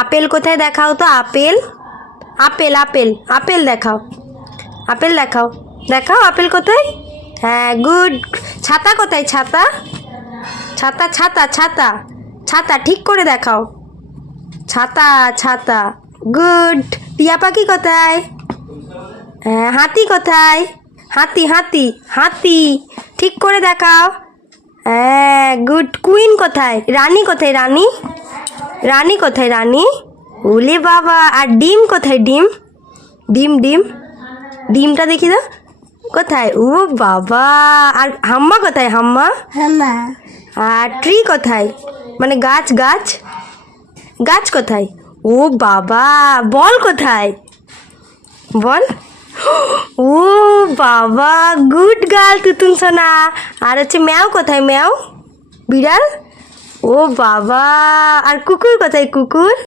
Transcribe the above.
Apple কোথায় দেখাও তো? আপেল, আপেল আপেল আপেল দেখাও, আপেল দেখাও, দেখাও আপেল কোথায়? হ্যাঁ, গুড। ছাতা কোথায়? ছাতা, ছাতা ছাতা ছাতা ছাতা ঠিক করে দেখাও। ছাতা ছাতা, গুড। টিয়া পাখি কোথায়? হ্যাঁ, হাতি কোথায়? হাতি হাতি হাতি ঠিক করে দেখাও। হ্যাঁ, গুড। কুইন কোথায়? রানী কোথায়? রানী, রানী কোথায়? রানী, ওলে বাবা। আর ডিম কোথায়? ডিম, ডিম ডিম, ডিমটা দেখি দাও কোথায়? ও বাবা। আর হাম্মা কোথায়? হাম্মা, হাম্মা। আর ট্রি কোথায়? মানে গাছ, গাছ, গাছ কোথায়? ও বাবা। বল কোথায়? বল, ও বাবা, গুড গার্ল তুতুন সোনা। আর হচ্ছে ম্যাও কোথায়? ম্যাও, বিড়াল। ও বাবা। আর কুকুর কোথায়? কুকুর,